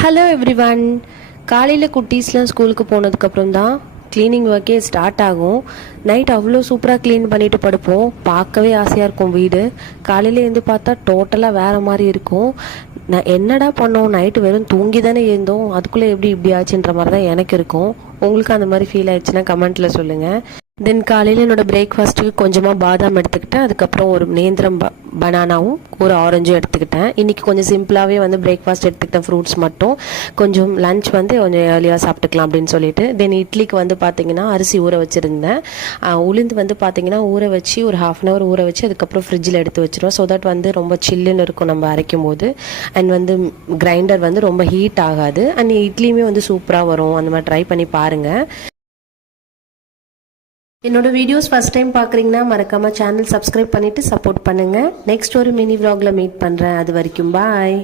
Hello everyone. காலையில் குட்டீஸ்லாம் ஸ்கூலுக்கு போனதுக்கப்புறம் தான் க்ளீனிங் ஒர்க்கே ஸ்டார்ட் ஆகும். நைட் அவ்வளோ சூப்பராக க்ளீன் பண்ணிட்டு படுப்போம். பார்க்கவே ஆசையாக இருக்கும் வீடு. காலையில் எழுந்து பார்த்தா டோட்டலாக வேறு மாதிரி இருக்கும். நான் என்னடா பண்ணோம், நைட்டு வெறும் தூங்கி தானே இருந்தோம், அதுக்குள்ளே எப்படி இப்படி ஆச்சுன்ற மாதிரி தான் எனக்கு இருக்கும். உங்களுக்கு அந்த மாதிரி ஃபீல் ஆயிடுச்சுன்னா கமெண்ட்டில் சொல்லுங்கள். தென் காலையில் என்னோடய பிரேக்ஃபாஸ்ட்டுக்கு கொஞ்சமாக பாதாம் எடுத்துக்கிட்டேன். அதுக்கப்புறம் ஒரு நேந்திரம் பனானாவும் ஒரு ஆரஞ்சும் எடுத்துக்கிட்டேன். இன்றைக்கி கொஞ்சம் சிம்பிளாகவே வந்து பிரேக்ஃபாஸ்ட் எடுத்துக்கிட்டேன், ஃப்ரூட்ஸ் மட்டும். கொஞ்சம் லஞ்ச் வந்து கொஞ்சம் ஏர்லியாக சாப்பிட்டுக்கலாம் அப்படின்னு சொல்லிட்டு. தென் இட்லிக்கு வந்து பார்த்திங்கன்னா அரிசி ஊற வச்சுருந்தேன். உளுந்து வந்து பார்த்திங்கன்னா ஊற வச்சு ஒரு 1/2 hour ஊற வச்சு அதுக்கப்புறம் ஃப்ரிட்ஜில் எடுத்து வச்சுருவோம். ஸோ தட் வந்து ரொம்ப சில்லுன்னு இருக்கும் நம்ம அரைக்கும் போது. அண்ட் வந்து கிரைண்டர் வந்து ரொம்ப ஹீட் ஆகாது. அண்ட் இட்லியுமே வந்து சூப்பராக வரும். அந்த மாதிரி ட்ரை பண்ணி பாருங்கள். என்னோட வீடியோஸ் ஃபர்ஸ்ட் டைம் பார்க்குறீங்கன்னா மறக்காம சேனல் சப்ஸ்கிரைப் பண்ணிட்டு சப்போர்ட் பண்ணுங்க. நெக்ஸ்ட் ஒரு மினி vlogல மீட் பண்றேன். அது வரைக்கும் பாய்.